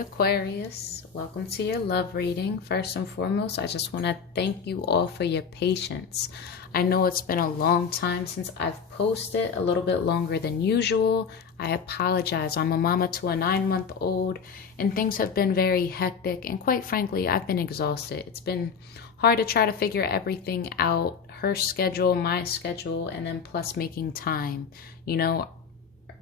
Aquarius, welcome to your love reading. First and foremost, I just want to thank you all for your patience. I know it's been a long time since I've posted, a little bit longer than usual. I apologize. I'm a mama to a 9-month-old and things have been very hectic, and quite frankly, I've been exhausted. It's been hard to try to figure everything out, her schedule, my schedule, and then plus making time,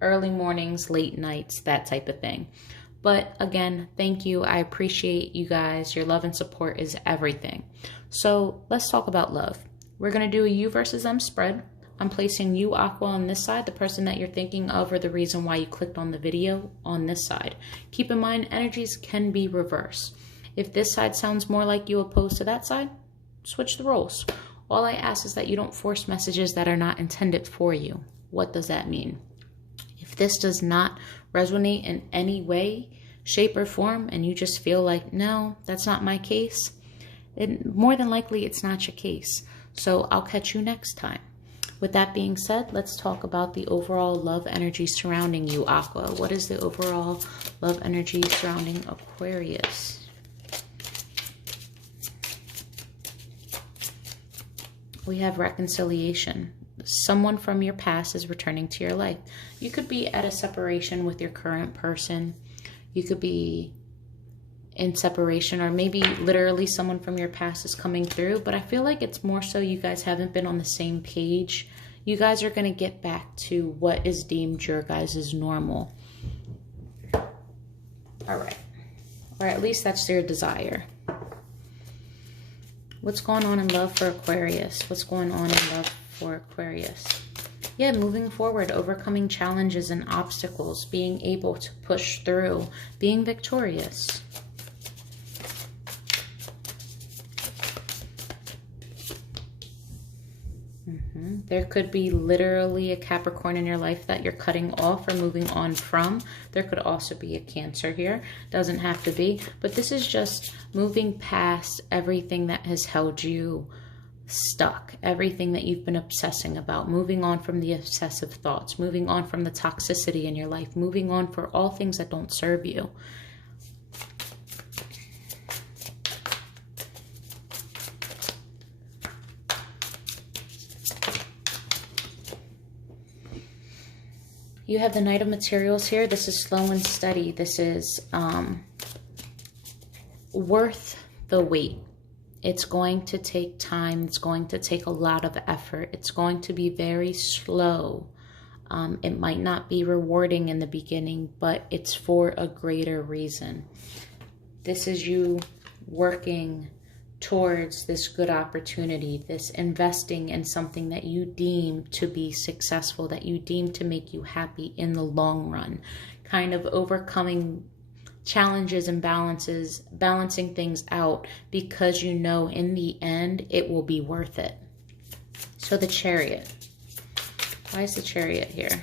early mornings, late nights, that type of thing. But again, thank you. I appreciate you guys. Your love and support is everything. So let's talk about love. We're going to do a you versus them spread. I'm placing you, Aqua, on this side, the person that you're thinking of or the reason why you clicked on the video on this side. Keep in mind, energies can be reversed. If this side sounds more like you opposed to that side, switch the roles. All I ask is that you don't force messages that are not intended for you. What does that mean? If this does not resonate in any way, shape, or form, and you just feel like, no, that's not my case, more than likely it's not your case. So I'll catch you next time. With that being said, let's talk about the overall love energy surrounding you, Aqua. What is the overall love energy surrounding Aquarius? We have reconciliation. Someone from your past is returning to your life. You could be at a separation with your current person. You could be in separation, or maybe literally someone from your past is coming through. But I feel like it's more so you guys haven't been on the same page. You guys are going to get back to what is deemed your guys' normal. All right. Or at least that's their desire. What's going on in love for Aquarius? What's going on in love for Aquarius? Yeah, moving forward, overcoming challenges and obstacles, being able to push through, being victorious. There could be literally a Capricorn in your life that you're cutting off or moving on from. There could also be a Cancer here. Doesn't have to be, but this is just moving past everything that has held you stuck, everything that you've been obsessing about, moving on from the obsessive thoughts, moving on from the toxicity in your life, moving on for all things that don't serve you. You have the Knight of Materials here. This is slow and steady. This is worth the wait. It's going to take time. It's going to take a lot of effort. It's going to be very slow. It might not be rewarding in the beginning, but it's for a greater reason. This is you working towards this good opportunity, this investing in something that you deem to be successful, that you deem to make you happy in the long run, kind of overcoming challenges and balancing things out because you know in the end it will be worth it. So the Chariot. Why is the Chariot here?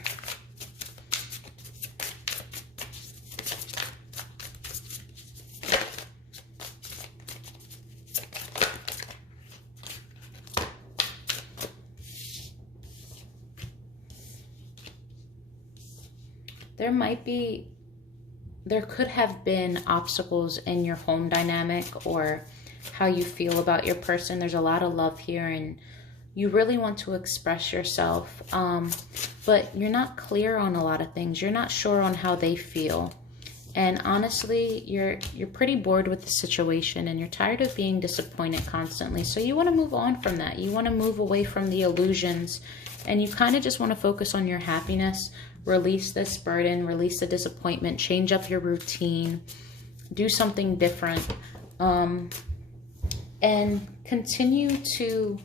There could have been obstacles in your home dynamic or how you feel about your person. There's a lot of love here and you really want to express yourself, but you're not clear on a lot of things. You're not sure on how they feel. And honestly, you're pretty bored with the situation and you're tired of being disappointed constantly. So you want to move on from that. You want to move away from the illusions and you kind of just want to focus on your happiness. Release this burden, release the disappointment, change up your routine, do something different, and continue to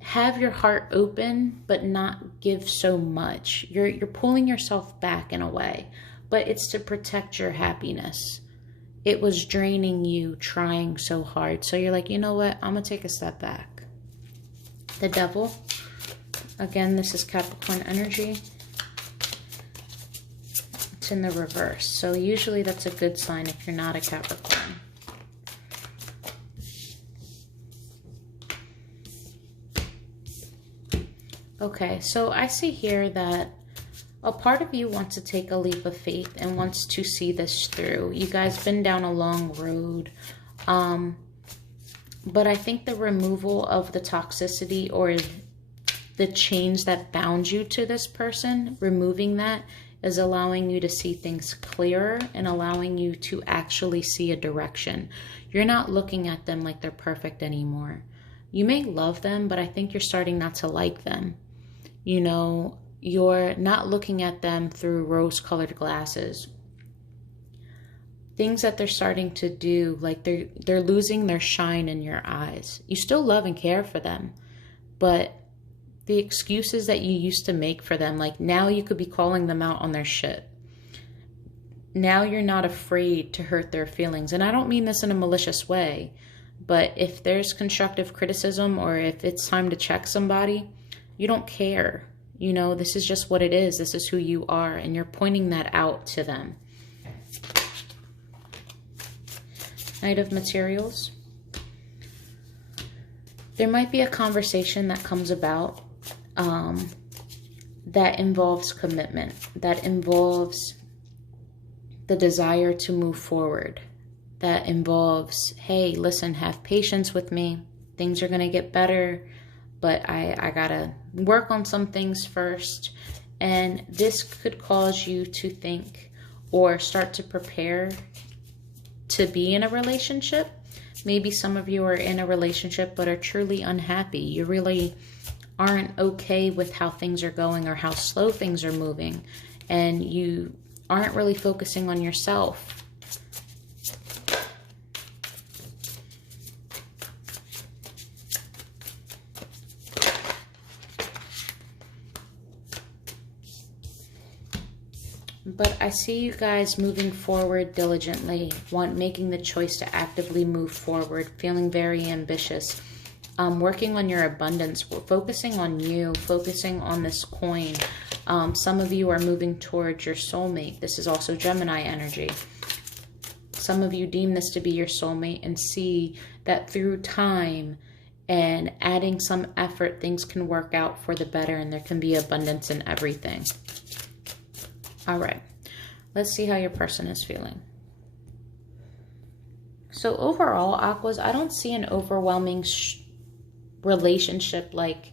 have your heart open, but not give so much. You're pulling yourself back in a way, but it's to protect your happiness. It was draining you trying so hard. So you're like, you know what? I'm going to take a step back. The Devil. Again, this is Capricorn energy. In the reverse, so usually that's a good sign if you're not a Capricorn. Okay, so I see here that A part of you wants to take a leap of faith and wants to see this through. You guys been down a long road. But I think the removal of the toxicity or the chains that bound you to this person, removing that is allowing you to see things clearer and allowing you to actually see a direction. You're not looking at them like they're perfect anymore. You may love them, but I think you're starting not to like them. You know, you're not looking at them through rose-colored glasses. Things that they're starting to do, like they're losing their shine in your eyes. You still love and care for them, but the excuses that you used to make for them, like now you could be calling them out on their shit. Now you're not afraid to hurt their feelings. And I don't mean this in a malicious way, but if there's constructive criticism or if it's time to check somebody, you don't care. You know, this is just what it is. This is who you are, and you're pointing that out to them. Knight of Materials. There might be a conversation that comes about that involves commitment, that involves the desire to move forward, that involves, hey, listen, have patience with me. Things are going to get better, but I got to work on some things first. And this could cause you to think or start to prepare to be in a relationship. Maybe some of you are in a relationship but are truly unhappy. You really aren't okay with how things are going or how slow things are moving, and you aren't really focusing on yourself. But I see you guys moving forward diligently, making the choice to actively move forward, feeling very ambitious, working on your abundance, focusing on you, focusing on this coin. Some of you are moving towards your soulmate. This is also Gemini energy. Some of you deem this to be your soulmate and see that through time and adding some effort, things can work out for the better and there can be abundance in everything. All right, let's see how your person is feeling. So overall, Aquas, I don't see an overwhelming relationship like,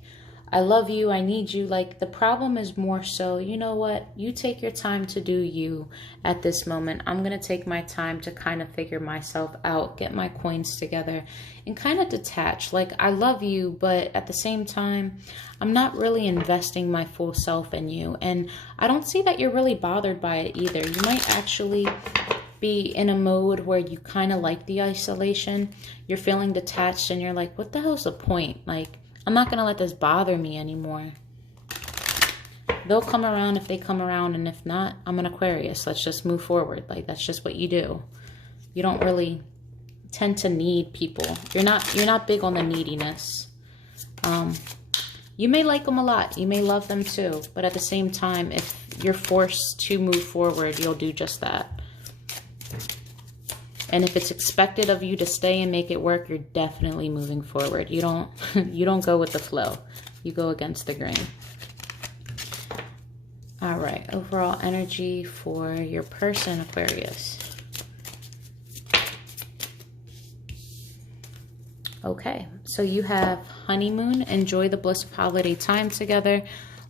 I love you, I need you. Like, the problem is more so, you know what? You take your time to do you at this moment. I'm going to take my time to kind of figure myself out, get my coins together, and kind of detach. Like, I love you, but at the same time, I'm not really investing my full self in you. And I don't see that you're really bothered by it either. You might actually be in a mode where you kind of like the isolation. You're feeling detached and you're like, what the hell's the point? Like, I'm not going to let this bother me anymore. They'll come around if they come around, and if not, I'm an Aquarius. Let's just move forward. Like, that's just what you do. You don't really tend to need people. You're not big on the neediness. You may like them a lot. You may love them too. But at the same time, if you're forced to move forward, you'll do just that. And if it's expected of you to stay and make it work, you're definitely moving forward. You don't go with the flow. You go against the grain. All right, overall energy for your person, Aquarius. Okay, so you have honeymoon. Enjoy the bliss of holiday time together.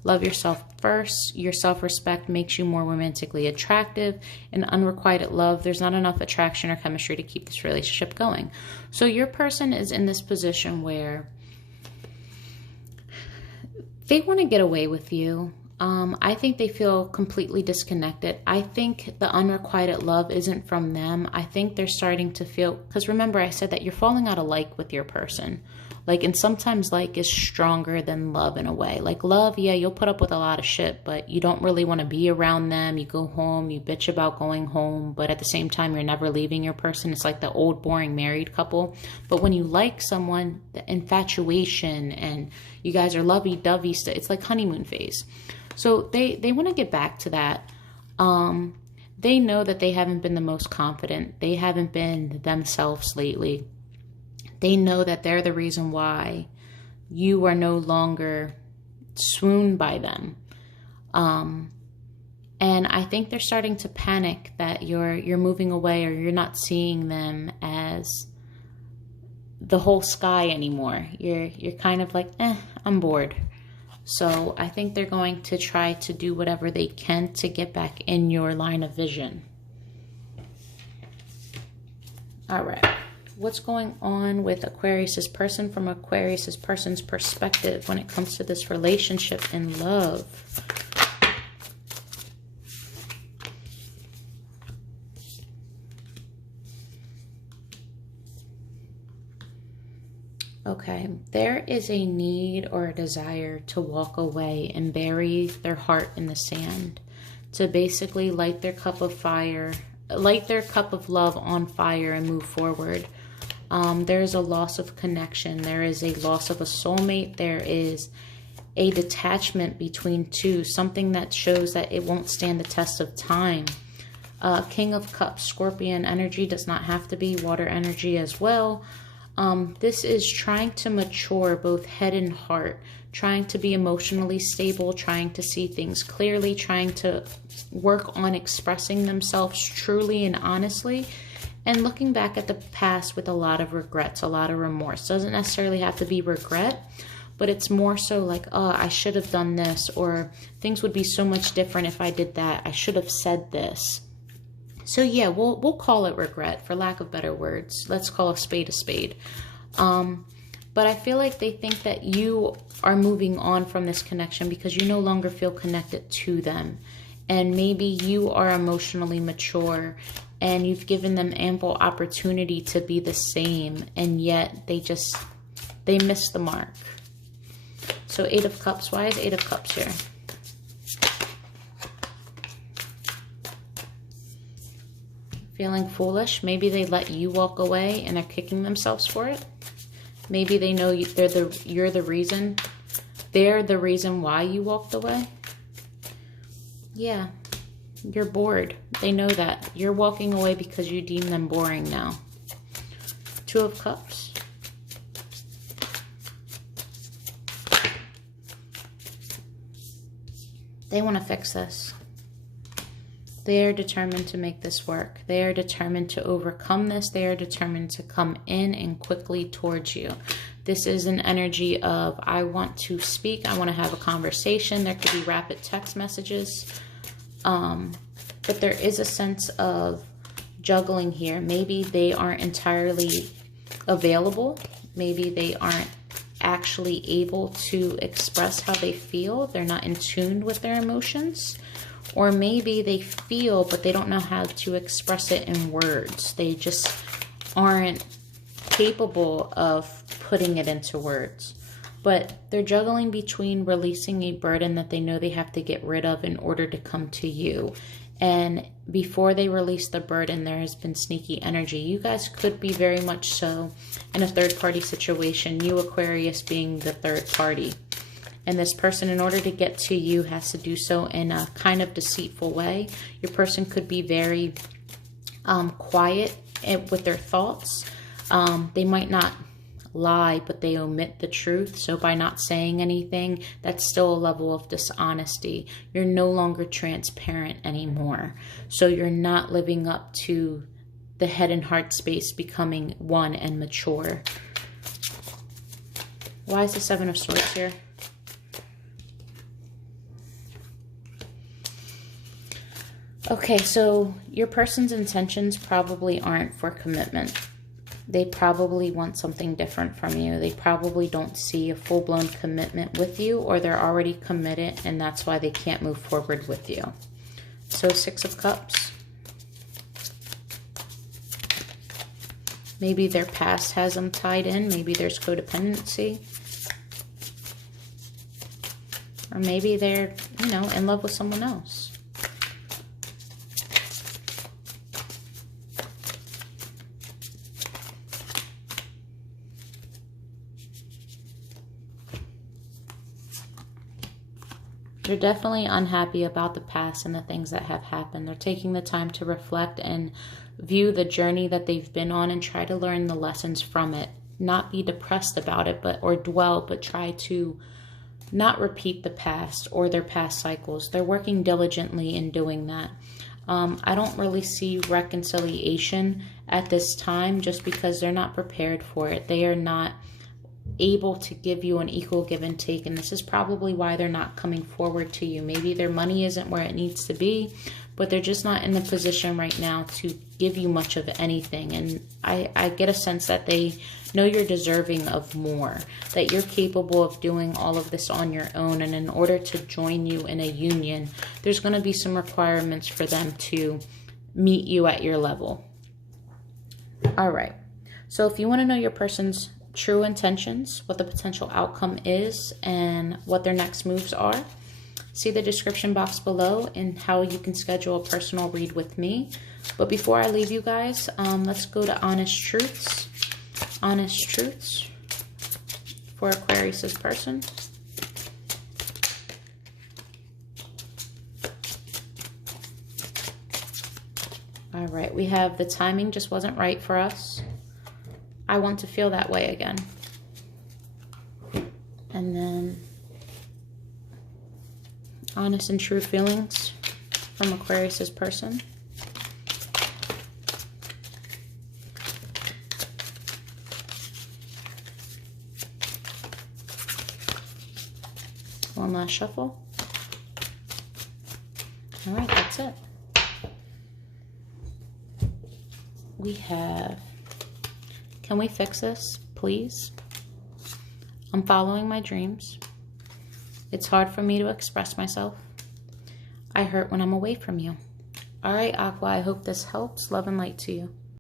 Love yourself first. Your self-respect makes you more romantically attractive. In unrequited love, there's not enough attraction or chemistry to keep this relationship going. So your person is in this position where they want to get away with you. I think they feel completely disconnected. I think the unrequited love isn't from them. I think they're starting to feel, because remember I said that you're falling out of like with your person. Like, and sometimes like is stronger than love in a way. Like love, yeah, you'll put up with a lot of shit, but you don't really want to be around them. You go home, you bitch about going home, but at the same time, you're never leaving your person. It's like the old boring married couple. But when you like someone, the infatuation and you guys are lovey-dovey, it's like honeymoon phase. So they want to get back to that. They know that they haven't been the most confident. They haven't been themselves lately. They know that they're the reason why you are no longer swooned by them. And I think they're starting to panic that you're moving away, or you're not seeing them as the whole sky anymore. You're kind of like, I'm bored. So I think they're going to try to do whatever they can to get back in your line of vision. All right. What's going on with Aquarius's person from Aquarius's person's perspective when it comes to this relationship and love? Okay, there is a need or a desire to walk away and bury their heart in the sand, to basically light their cup of fire, light their cup of love on fire and move forward. There is a loss of connection. There is a loss of a soulmate. There is a detachment between two, something that shows that it won't stand the test of time. King of Cups, Scorpion energy, does not have to be water energy as well. This is trying to mature both head and heart, trying to be emotionally stable, trying to see things clearly, trying to work on expressing themselves truly and honestly, and looking back at the past with a lot of regrets, a lot of remorse. Doesn't necessarily have to be regret, but it's more so like, oh, I should have done this, or things would be so much different if I did that. I should have said this. So yeah, we'll call it regret, for lack of better words. Let's call a spade a spade. But I feel like they think that you are moving on from this connection because you no longer feel connected to them. And maybe you are emotionally mature and you've given them ample opportunity to be the same, and yet they miss the mark. So 8 of Cups. Why is 8 of Cups here? Feeling foolish. Maybe they let you walk away and are kicking themselves for it. Maybe they know you're the reason. They're the reason why you walked away. Yeah, you're bored. They know that. You're walking away because you deem them boring now. 2 of Cups. They want to fix this. They are determined to make this work. They are determined to overcome this. They are determined to come in and quickly towards you. This is an energy of, I want to speak. I want to have a conversation. There could be rapid text messages. But there is a sense of juggling here. Maybe they aren't entirely available. Maybe they aren't actually able to express how they feel. They're not in tune with their emotions. Or maybe they feel, but they don't know how to express it in words. They just aren't capable of putting it into words. But they're juggling between releasing a burden that they know they have to get rid of in order to come to you. And before they release the burden, there has been sneaky energy. You guys could be very much so in a third-party situation, you Aquarius being the third party. And this person, in order to get to you, has to do so in a kind of deceitful way. Your person could be very quiet with their thoughts. They might not lie, but they omit the truth. So by not saying anything, that's still a level of dishonesty. You're no longer transparent anymore. So you're not living up to the head and heart space becoming one and mature. Why is the 7 of Swords here? Okay, so your person's intentions probably aren't for commitment. They probably want something different from you. They probably don't see a full-blown commitment with you, or they're already committed and that's why they can't move forward with you. So 6 of Cups. Maybe their past has them tied in. Maybe there's codependency. Or maybe they're, you know, in love with someone else. They're definitely unhappy about the past and the things that have happened. They're taking the time to reflect and view the journey that they've been on and try to learn the lessons from it. Not be depressed about it, or dwell, but try to not repeat the past or their past cycles. They're working diligently in doing that. I don't really see reconciliation at this time just because they're not prepared for it. They are not able to give you an equal give and take, and this is probably why they're not coming forward to you. Maybe their money isn't where it needs to be, but they're just not in the position right now to give you much of anything. And I get a sense that they know you're deserving of more, that you're capable of doing all of this on your own, and in order to join you in a union, there's going to be some requirements for them to meet you at your level. All right, so if you want to know your person's true intentions, what the potential outcome is, and what their next moves are, see the description box below and how you can schedule a personal read with me. But before I leave you guys, let's go to honest truths. Honest truths for Aquarius's person. All right, we have the timing just wasn't right for us. I want to feel that way again. And then honest and true feelings from Aquarius's person. One last shuffle. All right, that's it. We have, can we fix this, please? I'm following my dreams. It's hard for me to express myself. I hurt when I'm away from you. All right, Aqua, I hope this helps. Love and light to you.